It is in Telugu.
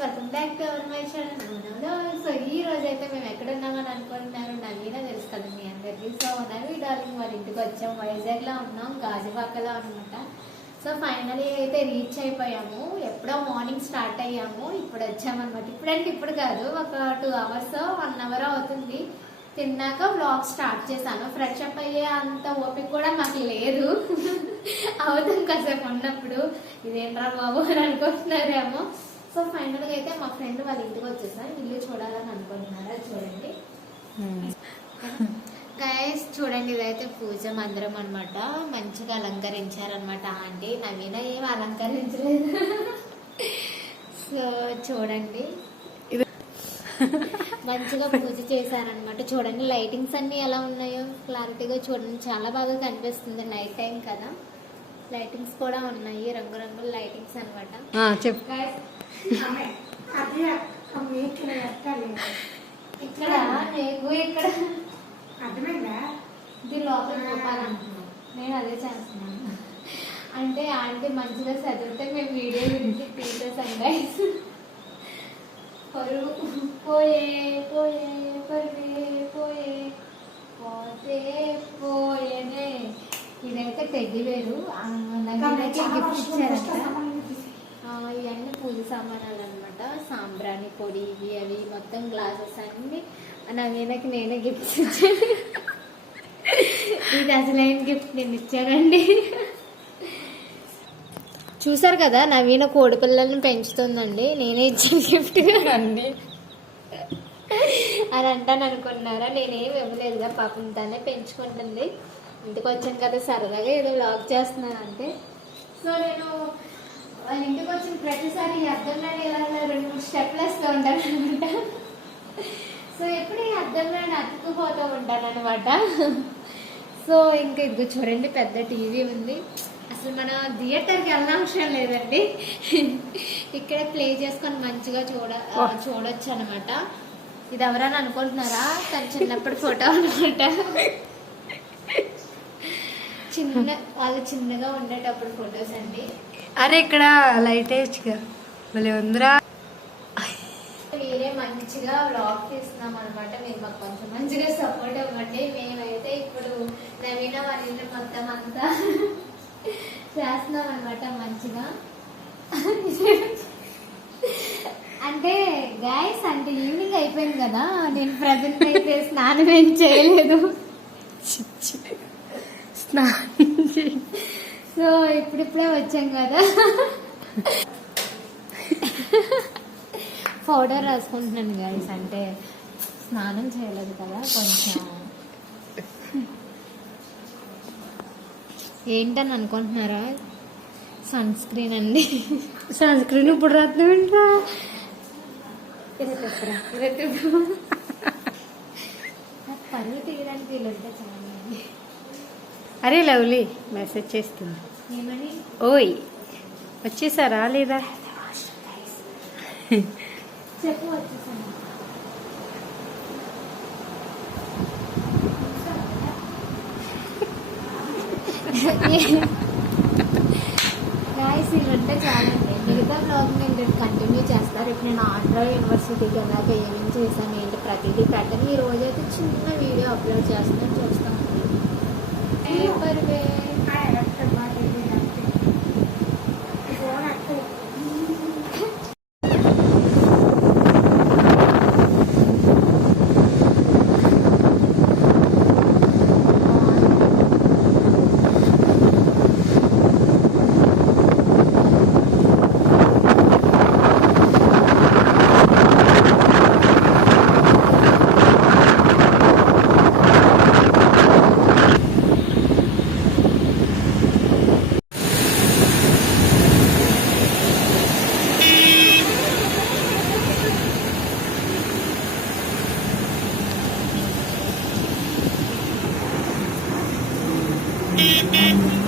Welcome back to our my channel so ఈ రోజు అయితే మేము ఎక్కడ ఉన్నామని అనుకుంటున్నారు నవీన తెలుసు కదా మీ అందరికీ. సో నవీ డార్లింగ్ వాళ్ళ ఇంటికి వచ్చాం. వైజాగ్లో ఉన్నాం గాజుపాకలో అనమాట సో ఫైనలీ అయితే రీచ్ అయిపోయాము. ఎప్పుడో మార్నింగ్ స్టార్ట్ అయ్యాము. ఇప్పుడు వచ్చామన్నమాట. ఇప్పుడంటే ఇప్పుడు కాదు ఒక టూ అవర్స్ వన్ అవర్ అవుతుంది. తిన్నాక బ్లాగ్ స్టార్ట్ చేశాను. ఫ్రెష్ అప్ అయ్యే అంత ఓపిక కూడా మాకు లేదు. అవుతాం కాసేపు ఉన్నప్పుడు. ఇదేంట్రా బాబు అని అనుకుంటున్నారేమో. సో ఫైనల్గా అయితే మా ఫ్రెండ్ వాళ్ళ ఇంటికి వచ్చేసాను ఇల్లు చూడాలని అనుకుంటున్నారా. చూడండి. గైస్ చూడండి ఇదైతే పూజ మందిరం అన్నమాట. మంచిగా అలంకరించారనమాట ఆంటీ. నవీన ఏం అలంకరించలేదు. సో చూడండి. మంచిగా పూజ చేశారనమాట చూడండి లైటింగ్స్ అన్ని ఎలా ఉన్నాయో. క్లారిటీగా చూడండి. చాలా బాగా కనిపిస్తుంది నైట్ టైం కదా. లైటింగ్స్ కూడా ఉన్నాయి రంగురంగుల లైటింగ్స్ అనమాట చెప్పు. ఇక్కడ నేను ఇక్కడ ఇది లోపల నేను అదే చేస్తున్నాను. అంటే ఆంటీ మంచిగా చదివితే మేము వీడియో గురించి పోయే పోయే పరుగే పోయే. పోతే పోయేనే ఇదైతే టెడ్డి వేరు. ఆ, నవీనకి గిఫ్ట్ ఇచ్చారంట. ఆ, ఇవన్నీ పూజ సామానాలు అనమాట సాంబ్రాణి పొడి ఇవి అవి మొత్తం గ్లాసెస్ అన్ని. నవీనకి నేనే గిఫ్ట్స్ ఇచ్చాను ఇది అసలైన గిఫ్ట్ నేను ఇచ్చానండి? చూసారు కదా నవీన కోడి పిల్లల్ని పెంచుతుందండి. నేనే ఇచ్చిన గిఫ్ట్ అండి. అని అంటాను అనుకున్నారా నేనేం ఇవ్వలేదుగా పాపం తనే పెంచుకుంటుంది. ఇంటికి వచ్చాను కదా సరదాగా ఏదో వ్లాగ్ చేస్తున్నాను అంతే సో నేను వాళ్ళ ఇంటికి వచ్చిన ప్రతిసారి ఈ అద్దంలో ఇలా రెండు మూడు స్టెప్లు వేస్తూ ఉంటాను అనమాట సో ఎప్పుడు ఈ అద్దంలో అతుక్కుపోతూ ఉంటాను అనమాట సో ఇంకా ఇదిగో చూడండి పెద్ద టీవీ ఉంది. అసలు మన థియేటర్కి వెళ్ళనవసరం లేదండి. ఇక్కడ ప్లే చేసుకొని మంచిగా చూడ చూడొచ్చు అనమాట ఇది ఎవరని అనుకుంటున్నారా? తన చిన్నప్పటి ఫోటో అనమాట చిన్న వాళ్ళు చిన్నగా ఉండేటప్పుడు ఫొటోస్ అండి. అరే ఇక్కడ లైట్ వేయచ్చుగా భలే ఉందిరా. మీరే మంచిగా వ్లాగ్ తీస్తున్నాం అనమాట మీరు మాకు కొంచెం మంచిగా సపోర్ట్ ఇవ్వండి. మేమైతే ఇప్పుడు నవీన వాళ్ళ ఇల్లు మొత్తం అంతా చేస్తున్నాం అనమాట మంచిగా. అంటే గాయస్ అంటే ఈవినింగ్ అయిపోయింది కదా. నేను ప్రజెంట్ అయితే స్నానం ఏం చేయలేదు. స్నానం. సో ఇప్పుడిప్పుడే వచ్చాం కదా. పౌడర్ రాసుకుంటున్నాను గాయస్ అంటే స్నానం చేయలేదు కదా కొంచెం. ఏంటని అనుకుంటున్నారా? సన్ స్క్రీన్ అండి. సన్ స్క్రీన్ ఇప్పుడు రాత్రం ఏంట్రా పనులు తీయడానికి వీళ్ళంటే చాలా అరే లవ్లీ మెసేజ్ చేస్తుంది. ఓయ్ వచ్చేసారా లేదా? చెప్పు వచ్చేసాను. గాయస్ ఇవంటే చాలా మిగతా బ్లాగ్ నేను రేపు కంటిన్యూ చేస్తాను రేపు నేను ఆంధ్ర యూనివర్సిటీకి వెళ్ళాక ఏమేమి చేశాను ఏంటి ప్రతిదీ పెట్టను. ఈ రోజైతే చిన్న వీడియో అప్లోడ్ చేస్తాను చూస్తాను. beep beep